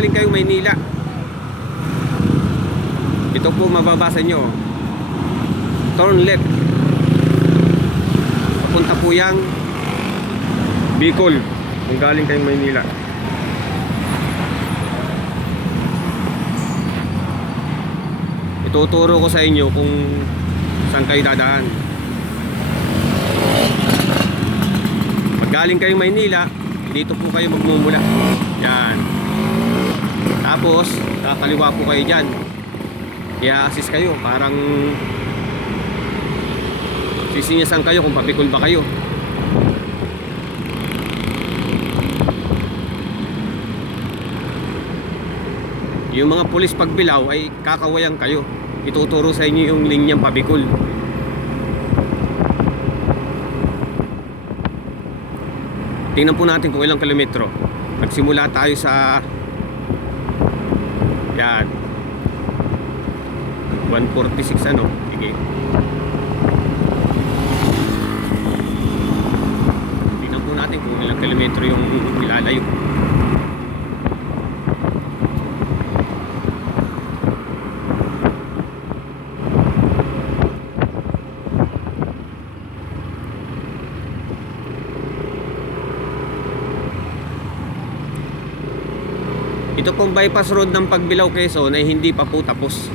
galing kayong Maynila. Ito po mababasa nyo. Turn left. Papunta po yang Bicol. Kung galing kayong Maynila. Ituturo ko sa inyo kung saan kayo dadaan. Pag galing kayong Maynila, dito po kayo magmumula. Tapos, kakaliwa po kayo dyan. I-assist kayo. Parang sisinyasan kayo kung papikul ba kayo. Yung mga pulis pagbilaw ay kakawayan kayo. Ituturo sa inyo yung linyang pabikul. Tingnan po natin kung ilang kilometro. Nagsimula tayo sa yan. 146 ano? Sige tingnan po natin kung ilang kilometro yung ilalayo Ito pong bypass road ng Pagbilao Quezon ay hindi pa po tapos.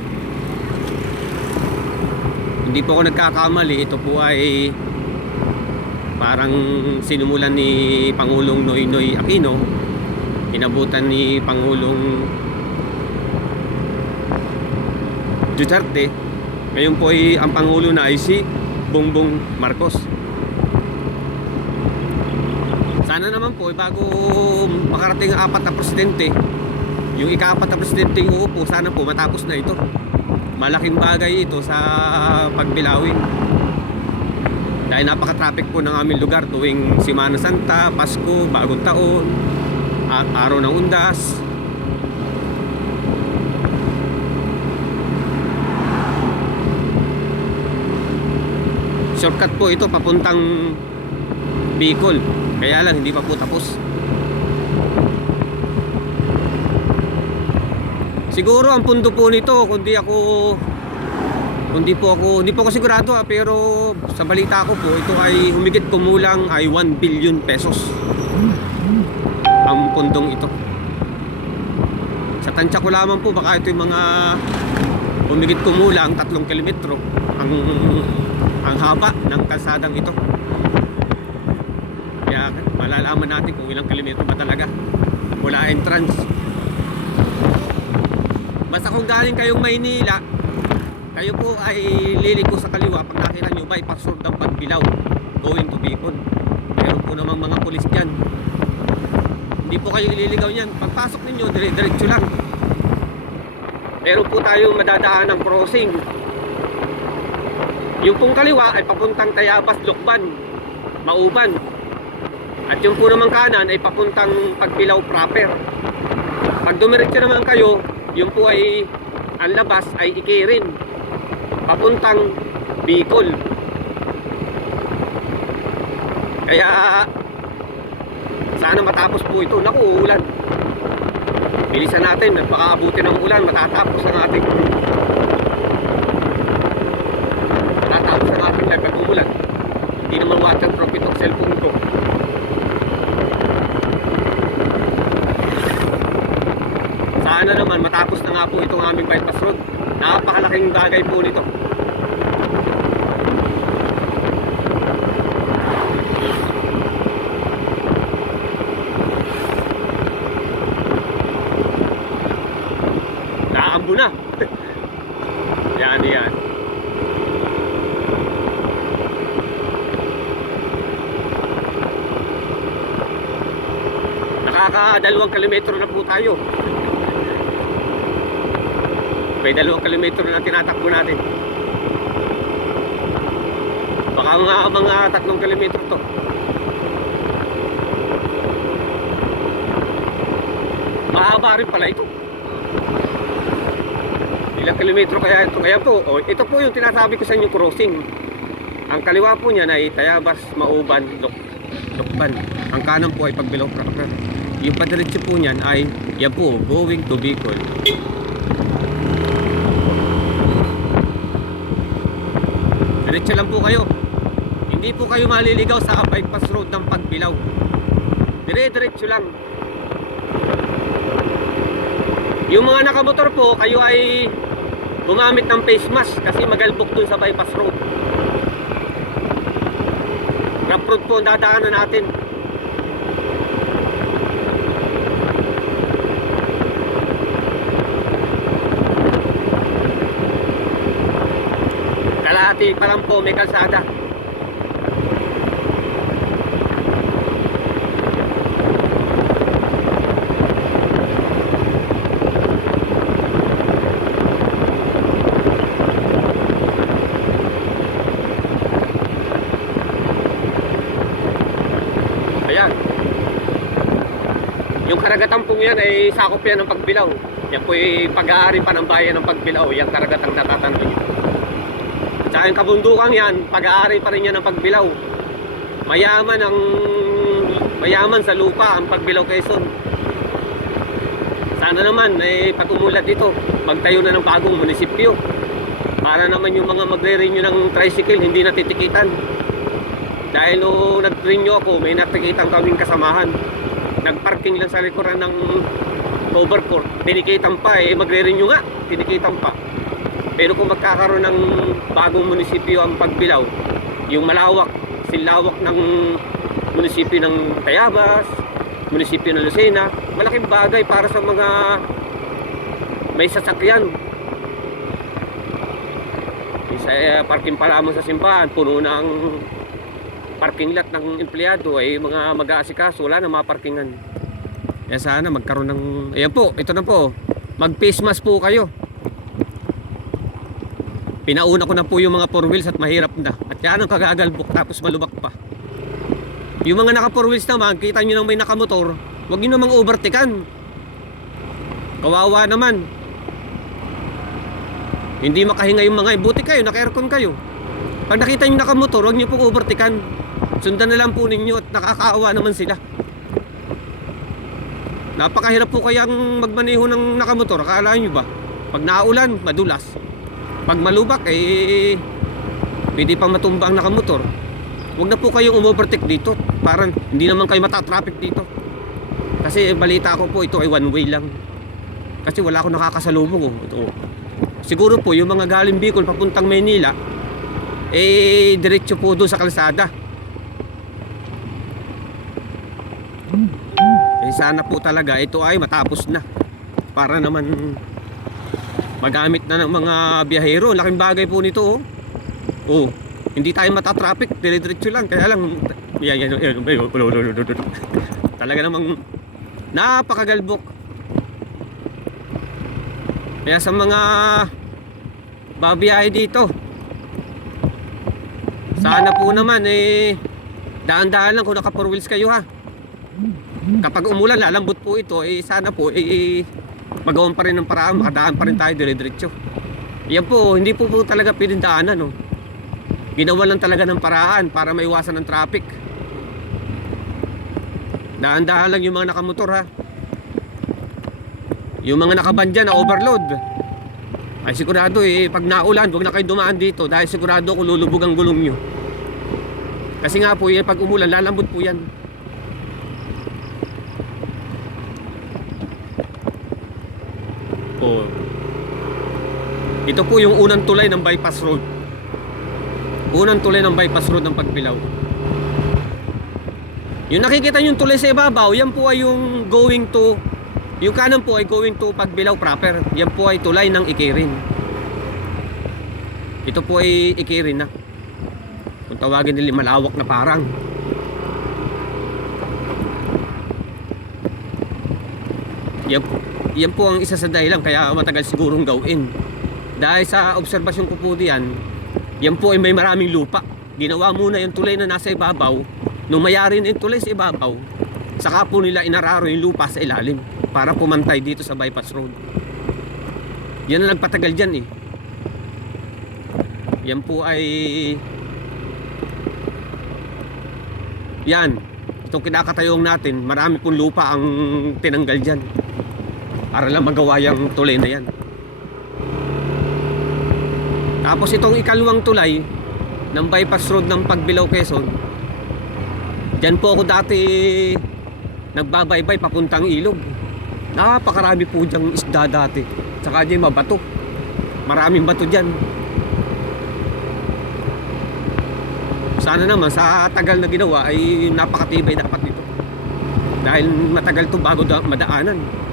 Hindi po ako nagkakamali. Ito po ay parang sinumulan ni Pangulong Noynoy Aquino. Inabutan ni Pangulong Duterte. Ngayon po ay ang Pangulo na ay si Bongbong Marcos. Sana naman po, eh, bago makarating ang apat na presidente, yung ikaapat na presidente yung uupo, sana po matapos na ito. Malaking bagay ito sa pagbilawin. Dahil napaka-traffic po ng aming lugar tuwing Simana Santa, Pasko, Bagong Taon, at Araw ng Undas. Shortcut po ito papuntang Bicol. Kaya lang hindi pa po tapos. Siguro ang pundo po nito kundi ako kundi po ako hindi po ako sigurado ah, pero sa balita ko po ito ay humigit kumulang ay 1 billion pesos. Ang pundong ito. Sa tansya ko lamang po baka ito yung mga humigit kumulang 3 kilometro ang ang haba ng kalsadang ito. Kaya malalaman natin kung ilang kilometro ba talaga mula entrance. Basta kung galing kayong Maynila, kayo po ay liliko sa kaliwa pag nakita nyo road ng Pagbilaw going to Bicol. Meron po namang mga pulis dyan. Hindi po kayo ililigaw niyan. Pagpasok ninyo, dire-diretso lang. Meron po tayong madadaan ng crossing. Yung pong kaliwa ay papuntang Tayabas, Lokban, Mauban. At yung po naman kanan ay papuntang Pagbilaw proper. Pag dumiretso naman kayo, yung po ay ang labas ay Ikirin. Papuntang Bicol. Kaya sana matapos po ito. Naku, uulan. Bilisan natin at baka abutin ng ulan, matatapos ang ating matatapos ang ating live at umulan. Hindi naman waterproof itong cellphone ko. Sana naman matapos na nga po itong aming bypass road. Napakalaking bagay po nito. Naambo na. yan, yan. Nakaka-dalawang kilometro na po tayo. May dalawang kilometro na tinatakbo natin. Baka mga, mga tatlong kilometro to. Mahaba rin pala ito. Ilang kilometro kaya ito? Kaya po, oh, ito po yung tinasabi ko sa inyo crossing. Ang kaliwa po niyan ay Tayabas, Mauban, Lok, Lokban. Ang kanan po ay Pagbilao proper. yung padiretso po niyan ay yan po, going to Bicol. Diretso lang po kayo. Hindi po kayo maliligaw sa bypass road ng Pagbilaw. Dire-diretso lang. Yung mga nakamotor po, kayo ay gumamit ng face mask kasi magalbok dun sa bypass road. Rough road po ang dadaanan natin. Kalahati pa lang po may kalsada. Yung karagatan po yan ay sakop yan ng pagbilaw. Yan po ay pag-aari pa ng bayan ng pagbilaw. Yung karagatang natatanong nyo. At saka yung kabundukan yan, pag-aari pa rin yan ng pagbilaw. Mayaman ang mayaman sa lupa ang pagbilaw Quezon. Sana naman eh pag umulat dito, magtayo na ng bagong munisipyo. Para naman yung mga magre-renew ng tricycle hindi natitikitan. Dahil nung nag-renew ako, may natikitan kaming kasamahan. Nagparking lang sa likuran ng overcourt. Tinikitan pa eh, magre-renew nga. Tinikitan pa. Pero kung magkakaroon ng bagong munisipyo ang Pagbilaw, yung malawak, silawak ng munisipyo ng Tayabas, munisipyo ng Lucena, malaking bagay para sa mga may sasakyan. Sa eh, parking pa lamang sa simbahan, puno na ang parking lot ng empleyado ay mga mag-aasikaso, wala na mga parkingan. Kaya sana magkaroon ng... Ayan po, ito na po. Mag-face mask po kayo. Pinauna ko na po yung mga four wheels at mahirap na. At yan ang kagagalbok tapos malubak pa. Yung mga naka four wheels naman, kita nyo nang may nakamotor, huwag nyo namang overtaken. Kawawa naman. Hindi makahinga yung mga buti kayo, naka-aircon kayo. Pag nakita nyo nakamotor, huwag nyo pong overtaken. Sundan na lang po ninyo at nakakaawa naman sila. Napakahirap po kayang magmaneho ng nakamotor. Akala nyo ba? Pag naulan, madulas. Pag malubak, eh, pwede pang matumba ang nakamotor. Huwag na po kayong umovertake dito. Parang hindi naman kayo matatraffic dito. Kasi balita ko po, ito ay one way lang. Kasi wala akong nakakasalubong. Oh. Ito. Siguro po, yung mga galing Bicol papuntang Maynila, eh, diretso po doon sa kalsada. Eh, sana po talaga ito ay matapos na. Para naman magamit na ng mga biyahero. Laking bagay po nito. Oh. oh hindi tayo matatraffic. Dire-diretso lang. Kaya lang, yan, yan. Talaga namang napakagalbok. Kaya sa mga babiyahe dito, sana po naman eh daan-daan lang kung naka four wheels kayo ha. Kapag umulan, lalambot po ito, eh sana po eh, magawan pa rin ng paraan, makadaan pa rin tayo dire-diretso. Yan po, hindi po po talaga pwedeng no. Ginawa lang talaga ng paraan para maiwasan ng traffic. Daan-daan lang yung mga nakamotor ha. Yung mga nakaban dyan na overload. Ay sigurado eh, pag naulan, huwag na kayo dumaan dito dahil sigurado kung lulubog ang gulong nyo. Kasi nga po, yan, pag umulan, lalambot po yan. Oh. Ito po yung unang tulay ng bypass road. Unang tulay ng bypass road ng Pagbilaw. Yung nakikita yung tulay sa ibabaw, yan po ay yung going to yung kanan po ay going to Pagbilaw proper. Yan po ay tulay ng Ikirin. Ito po ay Ikirin na. Kung tawagin nila malawak na parang. Yan po, yan po ang isa sa dahilan kaya matagal sigurong gawin. Dahil sa obserbasyon ko po diyan, yan po ay may maraming lupa. Ginawa muna yung tulay na nasa ibabaw. Nung mayari na yung tulay sa ibabaw, saka po nila inararo yung lupa sa ilalim para pumantay dito sa bypass road. Yan ang nagpatagal dyan eh. Yan po ay... Yan. itong kinakatayong natin, marami pong lupa ang tinanggal dyan. Para lang magawa yung tulay na yan. Tapos itong ikalawang tulay ng bypass road ng Pagbilao Quezon. Diyan po ako dati nagbabaybay papuntang ilog. Napakarami po diyang isda dati. Tsaka dyan mabato. Maraming bato dyan. Sana naman sa tagal na ginawa ay napakatibay dapat nito. Dahil matagal to bago da- madaanan.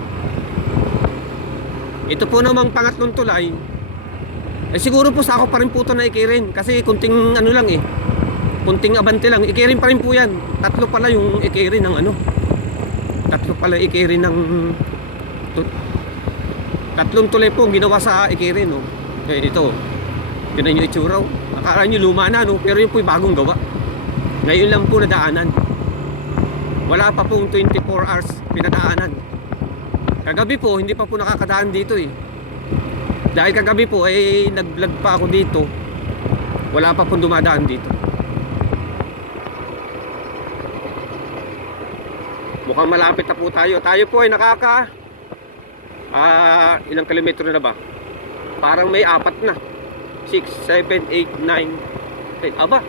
Ito po namang pangatlong tulay. Eh siguro po sa ako pa rin po ito na ikirin. Kasi kunting ano lang eh. Kunting abante lang. Ikirin pa rin po yan. Tatlo pala yung ikirin ng ano. Tatlo pala ikirin ng... tatlong tulay po ginawa sa ikirin. No? Eh ito. Tinan nyo itsura. oh. Akala nyo luma na no. Pero yun po yung bagong gawa. Ngayon lang po nadaanan. Wala pa pong 24 hours pinadaanan. Kagabi po, hindi pa po nakakadaan dito eh. Dahil kagabi po, eh, nag-vlog pa ako dito. Wala pa pong dumadaan dito. Mukhang malapit na po tayo. Tayo po ay nakaka... Ah, ilang kilometro na ba? Parang may apat na. 6, 7, 8, 9, 10. Aba,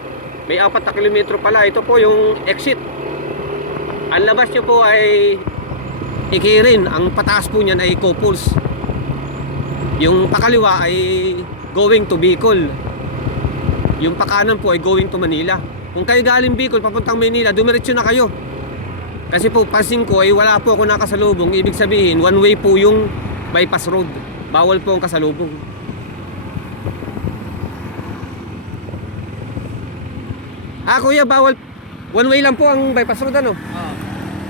may apat na kilometro pala. Ito po yung exit. Ang labas nyo po ay Ikirin. Ang pataas po niyan ay Couples. Yung pakaliwa ay going to Bicol. Yung pakanan po ay going to Manila. Kung kayo galing Bicol papuntang Manila, dumiretso na kayo. Kasi po passing ko ay wala po ako nakasalubong. Ibig sabihin, one way po yung bypass road. Bawal po ang kasalubong. Ah, kuya, bawal. One way lang po ang bypass road, ano? Oo.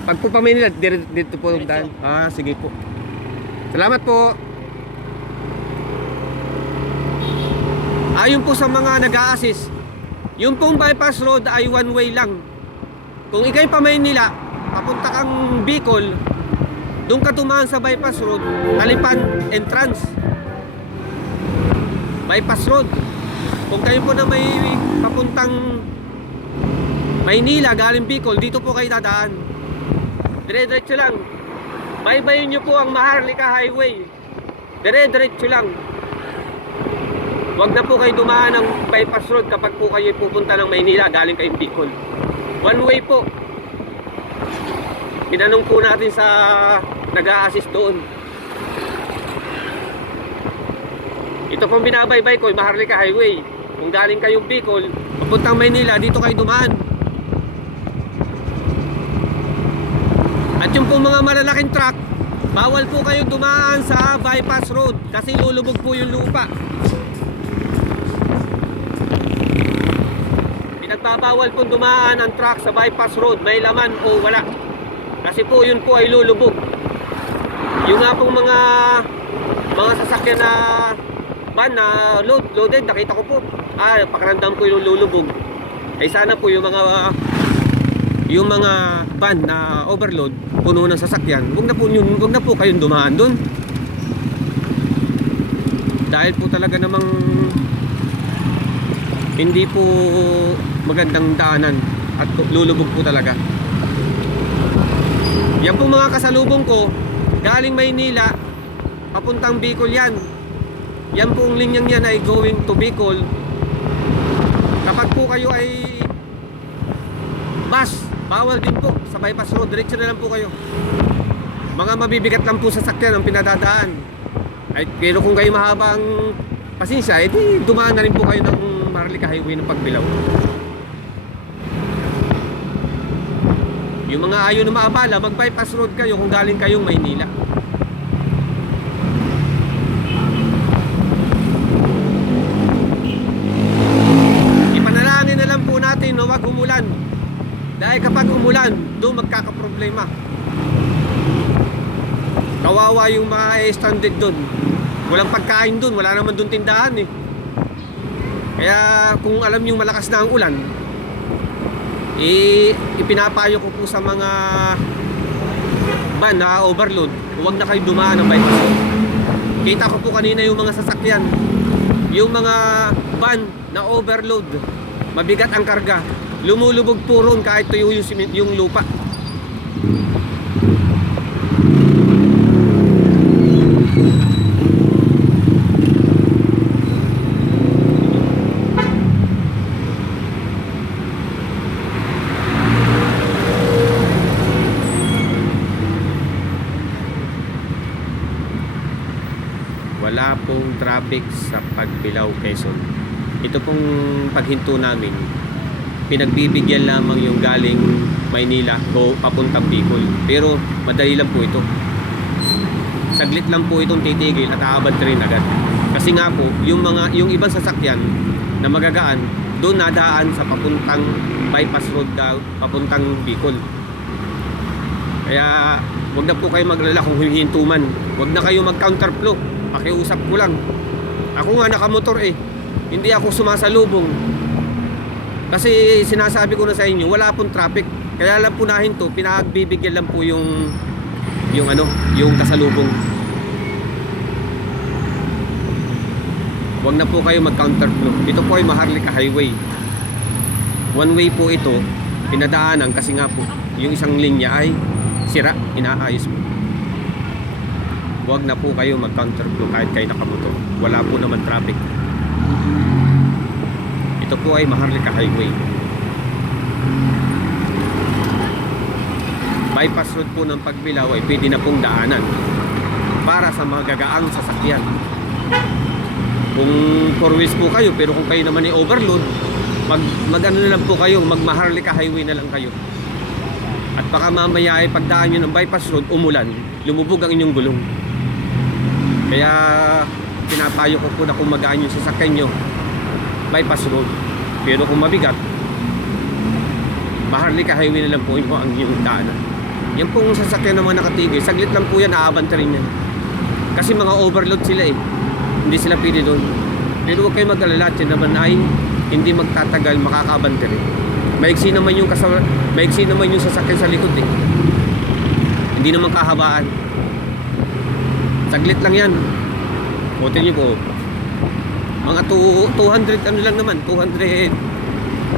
Pag po pa Manila, dire- dito po Diretso. daan. Ah, sige po. Salamat po. Ayon po sa mga nag-a-assist, yung pong bypass road ay one way lang. Kung ikay pa Maynila, papunta kang Bicol, doon ka tumahan sa bypass road, Talipan entrance. Bypass road. Kung kayo po na may papuntang Maynila, galing Bicol, dito po kayo dadaan. Dire-diretso lang. Baybayin nyo po ang Maharlika Highway. Dire-diretso lang. Huwag na po kayo dumaan ng bypass road kapag po kayo pupunta ng Maynila galing kayong Bicol. One way po. Tinanong po natin sa nag-a-assist doon. Ito pong binabaybay ko, Maharlika Highway. Kung galing kayong Bicol, papuntang Maynila, dito kayo dumaan. At yung pong mga malalaking truck, bawal po kayo dumaan sa bypass road kasi lulubog po yung lupa. Pinagbabawal po dumaan ang truck sa bypass road, may laman o wala. Kasi po yun po ay lulubog. Yung nga pong mga mga sasakyan na van na load, loaded, nakita ko po. Ah, pakiramdam ko yung lulubog. Ay sana po yung mga yung mga van na overload puno ng sasakyan huwag na po yun huwag na po kayong dumaan doon dahil po talaga namang hindi po magandang daanan at lulubog po talaga. Yan po mga kasalubong ko galing Maynila papuntang Bicol yan. Yan pong linyang yan ay going to Bicol. Kapag po kayo ay bus bawal din po. Sa bypass road diretso na lang po kayo. Mga mabibigat lang po sa sakyan ang pinadadaan. Ay pero kung kayo mahaba ang pasensya edi dumaan na rin po kayo ng Marlica Highway ng Pagbilaw yung mga ayaw na maabala mag bypass road kayo kung galing kayong Maynila ipanalangin na lang po natin na wag umulan dahil kapag umulan, doon magkakaproblema. Kawawa yung mga stranded doon. Walang pagkain doon, wala naman doon tindahan eh. Kaya kung alam yung malakas na ang ulan, eh, ipinapayo ko po sa mga van na overload, huwag na kayo dumaan ng road. Kita ko po kanina yung mga sasakyan, yung mga van na overload, mabigat ang karga, lumulubog po ron kahit tuyo yung, yung lupa. Wala pong traffic sa Pagbilao, Quezon. Ito pong paghinto namin, pinagbibigyan lamang yung galing Maynila o papuntang Bicol. Pero madali lang po ito. Saglit lang po itong titigil at aabad rin agad. Kasi nga po, yung mga yung ibang sasakyan na magagaan, doon nadaan sa papuntang bypass road daw, papuntang Bicol. Kaya wag na po kayo maglala kung hihinto man. Wag na kayo mag-counterflow. Pakiusap ko lang. Ako nga nakamotor eh. Hindi ako sumasalubong. Kasi sinasabi ko na sa inyo, wala pong traffic. Kaya lang punahin to, pinagbibigyan lang po yung yung ano, yung kasalubong. Huwag na po kayo mag-counterflow. Ito po ay Maharlika Highway. One way po ito, pinadaanan kasi nga po, yung isang linya ay sira, inaayos po. Huwag na po kayo mag-counterflow kahit kayo nakamotor. Wala po naman traffic. Ito po ay Maharlika Highway. Bypass road po ng Pagbilao ay pwede na pong daanan para sa mga gagaang sasakyan. Kung four wheels po kayo pero kung kayo naman ay overload, mag, mag na lang po kayo, mag Maharlika Highway na lang kayo. At baka mamaya ay pagdaan nyo ng bypass road, umulan, lumubog ang inyong gulong. Kaya pinapayo ko po na kung magaan yung sasakyan nyo, bypass road. Pero kung mabigat, Maharlika Highway na lang po yung ang inyong daanan. Yan pong sasakyan naman nakatigil, saglit lang po yan, aabante rin yan. Kasi mga overload sila eh. Hindi sila pili doon. Pero huwag kayo mag-alala, yan naman ay hindi magtatagal, makakabante rin. Maiksi naman yung kasama, maiksi naman yung sasakyan sa likod eh. Hindi naman kahabaan. Saglit lang yan. Hotel nyo po. Mga two- 200 ano lang naman, 200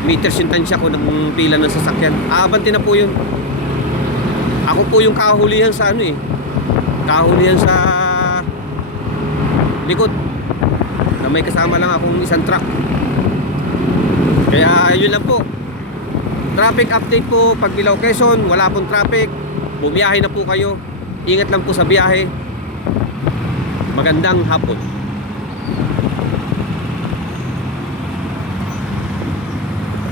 meters yung tansya ko ng pila ng sasakyan. Aabante na po yun. Ako po yung kahulihan sa ano eh. Kahulihan sa likod. Na may kasama lang akong isang truck. Kaya yun lang po. Traffic update po pag Bilao Quezon, wala pong traffic. Bumiyahe na po kayo. Ingat lang po sa biyahe. Magandang hapon.